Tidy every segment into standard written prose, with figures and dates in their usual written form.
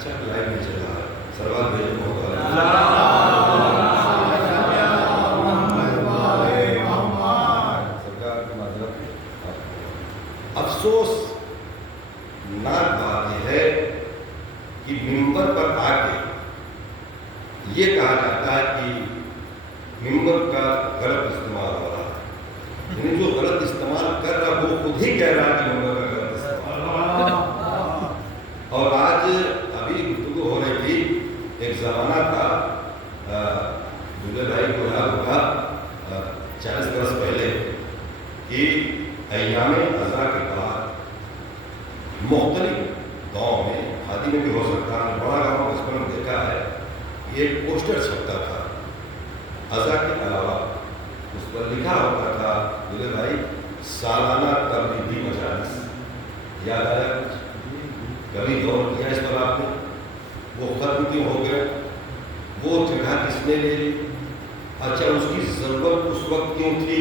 اچھا لائف میں چل رہا ہے سروات بھائی سرکار کی معذرت. افسوس ناک بات یہ ہے کہ ممبر پر آ کے یہ کہا جاتا ہے کہ ممبر کا غلط استعمال ہو رہا ہے. یعنی جو غلط استعمال کر رہا وہ خود ہی کہہ رہا ہے کہ ممبر کا غلط استعمال. اور آج ابھی گفتگو ہو رہی تھی ایک زمانہ تھا دولے بھائی کو یاد ہوگا 40 برس پہلے کہ ایام ازاں کے بعد مختلف گاؤں میں ہادی میں بھی ہو سکتا ہے بڑا گاؤں بچپن میں دیکھا ہے ایک پوسٹر چھپتا تھا ازاں کے علاوہ اس پر لکھا ہوتا تھا دولے بھائی سالانہ تبلیغی مجالس. یاد آیا کچھ کبھی غور کیا اس پر آپ نے؟ وہ ختم کیوں ہو گئے؟ وہ جگہ کس نے لے لی؟ اچھا اس کی ضرورت اس وقت کیوں تھی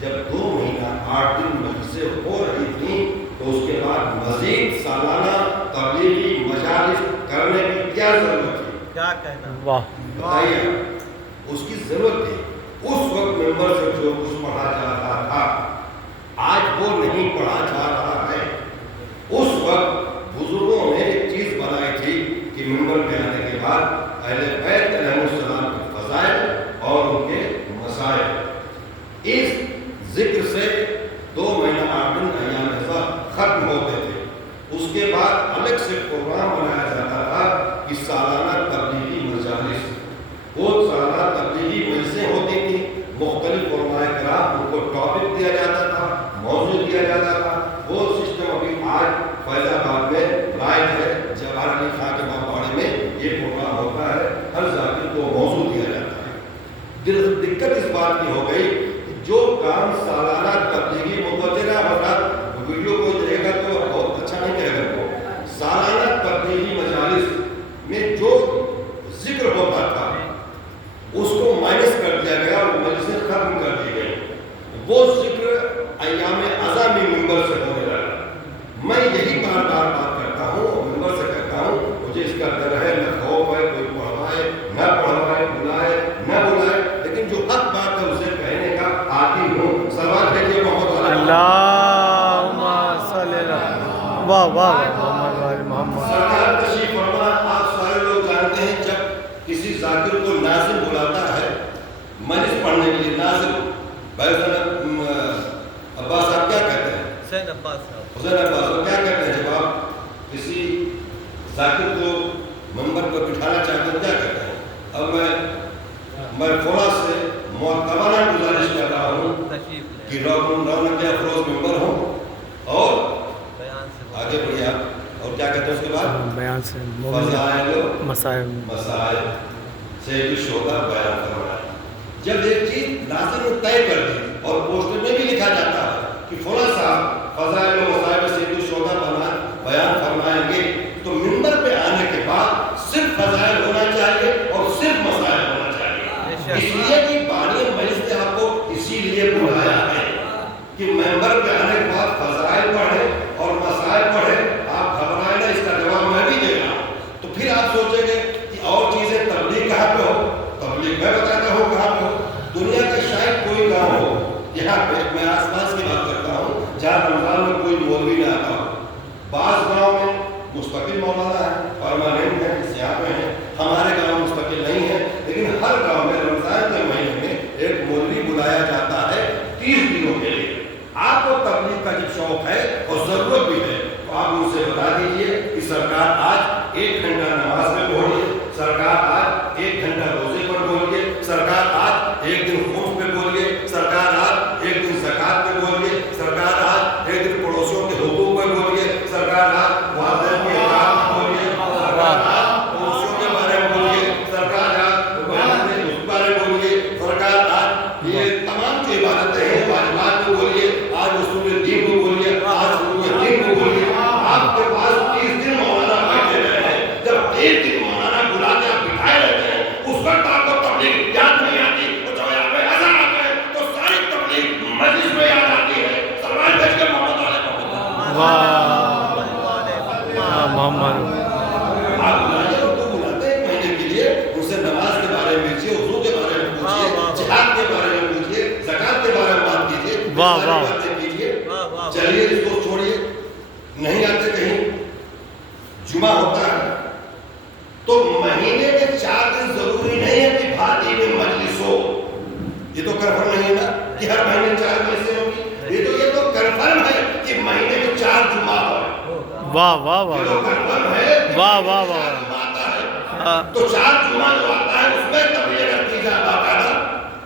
جب 2 مہینہ 8 دن مجلسیں ہو رہی تھیں تو اس کے بعد مزید سالانہ تبلیغی مجالس کرنے کی کیا ضرورت تھی؟ کیا کہنا؟ واہ بتائیے اس کی ضرورت تھی. اس وقت ممبر سے جو کچھ پڑھا جا رہا تھا آج وہ نہیں پڑھا جا رہا ہے. اس وقت بزرگوں نے ایک چیز بنائی تھی کہ ممبر پہ آنے کے بعد اہل بیت علیہ السلام کے فضائل اور ان کے مسائل اس ذکر سے 2 مہینہ 8 دن ایام ازاں ختم ہوتے تھے. اس کے بعد الگ سے پروگرام بنایا جاتا تھا کہ سالانہ تبلیغی مجالس. وہ سالانہ تبلیغی مجلسیں ہوتی تھیں. مختلف علماء کرام ان کو ٹاپک دیا جاتا تھا موضوع دیا جاتا تھا. وہ سسٹم ابھی آج فیض آباد میں رائج ہے. جواہر علی خان کے باغباڑے میں یہ پروگرام ہوتا ہے. ہر ذاکر کو موضوع دیا جاتا ہے. دقت اس بات کی ہو گئی جو کام سالانہ تبلیغی متوجہ ہوتا ویڈیو کو دے گا تو بہت اچھا نہیں کہے گا. وہ سالانہ تبلیغی مجالس میں جو ذکر ہوتا تھا اس کو مائنس کر دیا گیا اور مجلسیں ختم کر دی گئی. وہ ذکر ایام ازاں میں ممبر سے ہونے لگا. میں یہی بار بار بات کرتا ہوں اور ممبر سے کہتا ہوں مجھے اس کا ڈر ہے نہ خوف ہے کوئی پڑھوائے نہ پڑھوائے بلائے نہ بلائے لیکن جو حق بات ہے اسے کہنے کا عادی ہوں. سوال دیکھیے محمد اللہم صلی اللہ واہ واہ محمد سرکار تشریف فرما. آپ سارے لوگ جانتے ہیں جب کسی ذاکر کو ناظم بلاتا ہے مجلس پڑھنے کے لیے ناظم بھائی عباس صاحب کیا کہتے ہیں؟ حسین عباس صاحب حسین عباس صاحب کیا کہتے ہیں جب آپ کسی ذاکر کو ممبر پر بٹھانا چاہتے ہیں کیا کہتے ہیں؟ اب میں فولا سے معتبرانہ گزارش کر رہا ہوں تشریف کہ لے رونق افروز ممبر ہوں اور بیان سے آگے بڑھیے آپ. اور کیا کہتے ہیں اس کے بعد؟ بیان سے فضائل مسائل مسائل سے جو شعبہ بیان کرنا ہے. جب ایک چیز لازم طے کر دی اور پوسٹر میں بھی لکھا جاتا ہے کہ فلاں صاحب فضائل و مسائل سے جو شعبہ بیان فرمائیں گے تو ممبر پہ آنے کے بعد صرف فضائل ہونا چاہیے اور صرف مسائل ہونا چاہیے. اس لیے کہ بانی مجلس نے آپ کو اسی لیے بلایا ہے کہ ممبر پہ آنے کے بعد فضائل پڑھے اور مسائل پڑھے. آپ گھبرائیں نہ, اس کا جواب میں بھی دے رہا ہوں. تو پھر آپ سوچیں گے کہ اور چیزیں تبلیغ کہاں پہ ہو. تبلیغ میں بتاتا ہوں کہاں پہ ہو. دنیا کا شاید کوئی گاؤں ہو یہاں پہ, میں آس پاس کی بات کرتا ہوں, جہاں رمضان میں کوئی مولوی نہ آتا ہو. بعض گاؤں میں مستقل مولانا ہے, پرماننٹ ہے, سیاح میں ہے. ہمارے گاؤں مستقل نہیں ہے لیکن ہر گاؤں میں رمضان کے مہینے میں ایک مولوی بلایا جاتا ہے 30 دنوں کے لیے. آپ کو تبلیغ کا جب شوق ہے اور ضرورت بھی ہے تو آپ ان سے بتا دیجئے کہ سرکار آج 1 گھنٹہ نماز میں بولیے, سرکار آج 1 گھنٹہ روزے پر بولیے, سرکار آج 1 دن خمس پہ بولیے, سرکار آج 1 دن زکات پہ بولیے, سرکار آج 1 دن پڑوسیوں کے حقوق پہ بولیے, سرکار آج والدین کے احترام پہ بولیے, سرکار آج پڑوسیوں کے بارے میں بولیے, سرکار آج والدین کے بارے میں بولیے, سرکار آج یہ تمام جو عبادتیں ہیں واجبات پہ بولیے, آج اصول دین کو بولیے, آج حقوق دین کو بولیے. آپ کے پاس 30 دن مولانا بیٹھے رہے ہیں. ہوتا ہے تو مہینے میں 4 دن ضروری نہیں ہے کہ بھارتی میں مجلس ہو. یہ تو کنفرم نہیں ہے نا کہ ہر مہینے 4 مجلسیں ہوگی. یہ تو کنفرم ہے کہ مہینے میں 4 جمعہ ہو. واہ واہ یہ واہ تو کنفرم ہے کہ واہ مہینے واہ میں 4 واہ. جمعہ آتا ہے. ہاں. تو 4 جمعہ جو آتا ہے اس میں تبلیغ کرتی جائے باقاعدہ.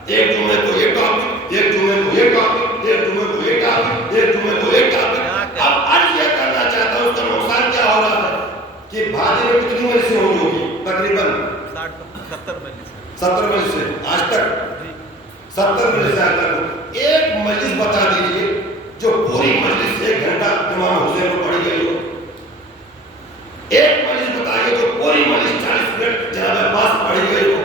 ایک جمعے کو یہ ٹاپک, ایک جمعے کو یہ ٹاپک, ایک جمعے کو یہ ٹاپک, ایک جمعے کو یہ ٹاپک. اب عرض یہ کرنا چاہتا ہوں اس کا نقصان کیا ہو رہا ہے کہ بھارتی میں کتنی مجلسیں ہوگی؟ تقریباً 70 مجلسیں آج تک. 70 مجلسیں آج تک. ایک مجلس بتا دیجیے جو پوری مجلس 1 گھنٹہ امام حسین کو پڑھی گئی ہو. ایک مجلس بتائیے جو پوری مجلس 40 منٹ جناب عباس پڑھی گئی ہو.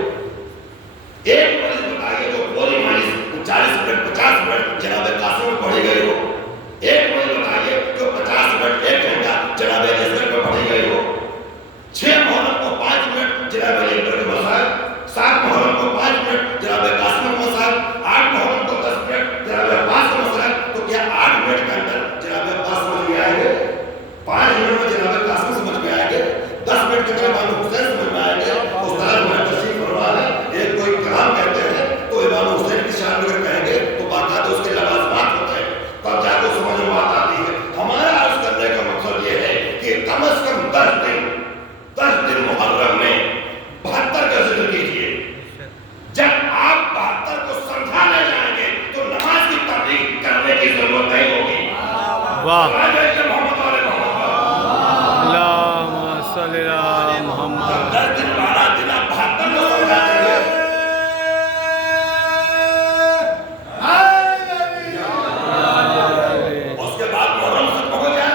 ایک مجلس بتائیے جو پوری مجلس 40 منٹ 50 منٹ جناب قاسم میں پڑھی گئی ہو. ایک مجلس بتائیے جو 50 منٹ 1 گھنٹہ جناب عثمان میں پڑھی گئی ہو. 6 محرم کو 5 منٹ جناب علی اکبر کے مسائل, 7 محرم کو 5 منٹ جناب قاسم کے مسائل, 8 محرم کو 10 منٹ جناب عباس کے مسائل. تو کیا 8 منٹ کے اندر جناب عباس سمجھ میں آئیں گے؟ 5 منٹ میں جناب قاسم سمجھ میں آئیں گے؟ 10 منٹ کے اندر امام حسین سمجھ میں آئیں گے؟ استاد میں تشریف فرما ہے. ایک کوئی کلام کہتے ہیں تو امام حسین کی شان میں کہیں گے تو باقاعدہ اس کے لوازمات ہوتے ہیں, تب جا کے سمجھ میں بات آتی ہے. ہمارا عرض کرنے کا مقصد یہ ہے کہ کم از کم 10 دن محرم میں 72 کا ذکر کیجیے. جب آپ 72 کو سمجھانے جائیں گے تو نماز کی تبلیغ کرنے کی ضرورت نہیں ہوگی. واہ. محمد علیہ محمد اللہم صلی علی محمد. 10 دن 12 دن آپ 72 کو سمجھا دیں گے. اس کے بعد محرم ختم ہو جائے,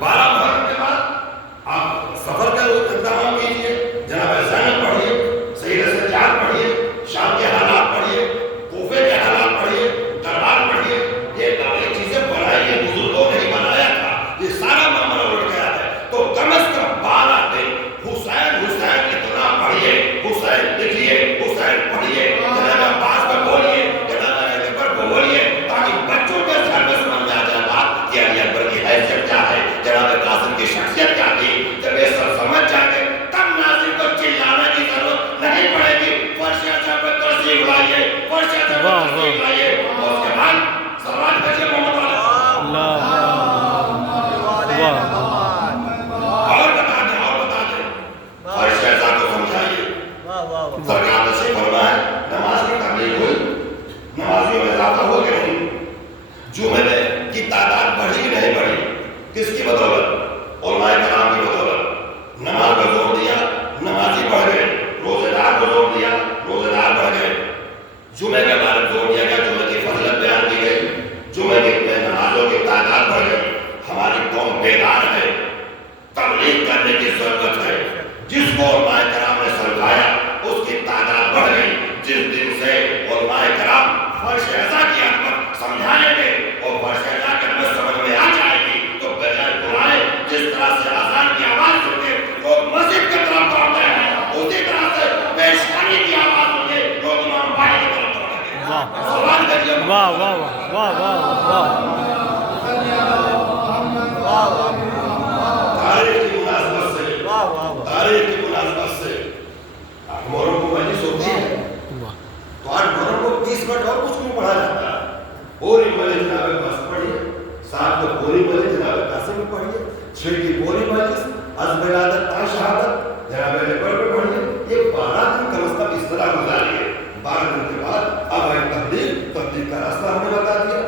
12 محرم کے بعد آپ سفر کا انتظام کیجیے. جناب زینب پڑھیے, سید سجاد پڑھیے, شام کے حالات پڑھیے, کوفے کے حالات پڑھیے, دربار پڑھیے. یہ کافی چیزیں بنائیے, بزرگوں نے ہی بنایا تھا. یہ سارا معاملہ اٹھ گیا ہے. تو کم از کم 12 دن حسین حسین اتنا پڑھیے, حسین لکھیے, حسین پڑھیے, جناب عباس کو بولیے, جناب علی اکبر کو بولیے, تاکہ بچوں کے گھر میں سمجھ میں آ جائے بات کہ علی اکبر کی حیثیت کیا ہے, جناب قاسم کی شخصیت کیا تھی. جب یہ سب سمجھ جائیں گے تب ناظرین کو چلانے کی ضرورت نہیں پڑے گی. فرش اعظم پہ تشریف لائیے, فرش اعظم پہ تشریف لائیے. اور اس کے بعد سوال بھیجیے محمد علیہ. اور بتا دیں فرش اعظم کو سمجھائیے. سرکار تشریف فرمائے, نماز کی تبلیغ ہوئی, نمازیوں میں اضافہ ہو گیا نہیں. جمعے کی تعداد بڑھی کہ نہیں بڑھی؟ کس کی بدولت؟ علماء کرام کی بدولت. نماز پر زور دیا, نمازی بڑھ گئے. روزے دار کو زور دیا, روزے دار بڑھ گئے. جمعے کے بارے میں زور دیا گیا, جمعے کی فضیلت بیان کی گئی, جمعے کی نمازوں کی تعداد بڑھ گئی. ہماری قوم بیدار ہے, تبلیغ کرنے کی ضرورت ہے. جس کو علماء کرام نے سمجھایا اس کی تعداد بڑھ گئی. جس دن سے علماء کرام فرش اعضا کی حد پر سمجھائیں گے اور فرش اعضا کے اندر سمجھ میں آ جائے گی تو بغیر برائے جس طرح سے اذان کی آواز سن کے لوگ مسجد کی طرف دوڑتے ہیں, اسی طرح سے پیشانی کی آواز سن کے لوگ امام باڑی کی طرف دوڑتے ہیں. سوال کریے. واہ واہ واہ واہ واہ. تاریخ کی مناسبت سے محرم کو مجلس ہوتی ہے تو آج محرم کو 30 منٹ اور کچھ کیوں پڑھا جاتا ہے. پوری مجلس جناب عباس پڑھیے, 7 کو پوری مجلس جناب قاسم میں پڑھیے, 6 کی پوری مجلس از ولادت تا شہادت جناب علی اکبر میں پڑھیے. یہ 12 دن کم از کم اس طرح گزاریے. 12 دن کے بعد اب ہے تبلیغ کا راستہ ہم نے بتا دیا.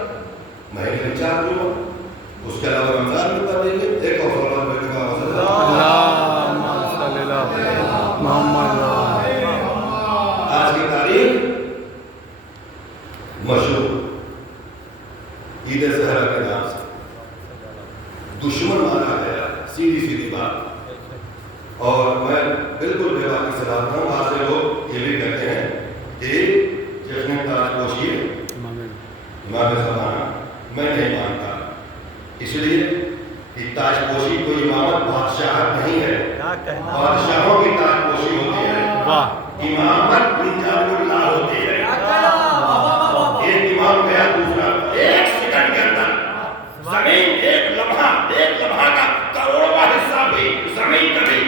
مہینے میں 4 جمعہ, اس کے علاوہ رمضان میں تبلیغ. ایک اور سوال بیٹھے گا اللہم صلی علی محمد. آج کی تاریخ مشہور عید زہرا کے نام سے دشمن مانا گیا, سیدھی بات. اور میں بالکل بے باکی سے بات کروں, آج سے لوگ یہ بھی کہتے ہیں کہ جشن تاج پوشی امام زمانہ. میں نہیں مانتا, اس لیے کہ تاج پوشی کوئی امامت بادشاہت نہیں ہے. بادشاہوں کی تاج پوشی ہوتی ہے, امامت انجام اللہ ہوتی ہے. ایک امام گیا دوسرا, ایک سیکنڈ کے اندر زمین ایک لمحہ کا کروڑواں حصہ بھی زمین کبھی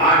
8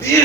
20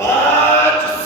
5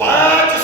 5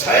6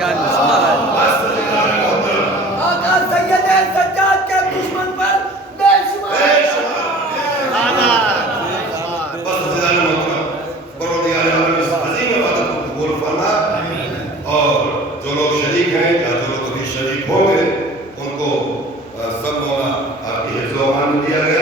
gelmiş. Subhanallah. آقا سید سجاد کے دشمن پر بے شمار بس زیادہ محترم پروردگار عالم اس عظیم عبادت کو قبول فرما اور جو لوگ شریک ہیں یا جو لوگ ابھی شریک ہوں گے ان کو سب مولا آپ کی حفظ و امان میں دیا گیا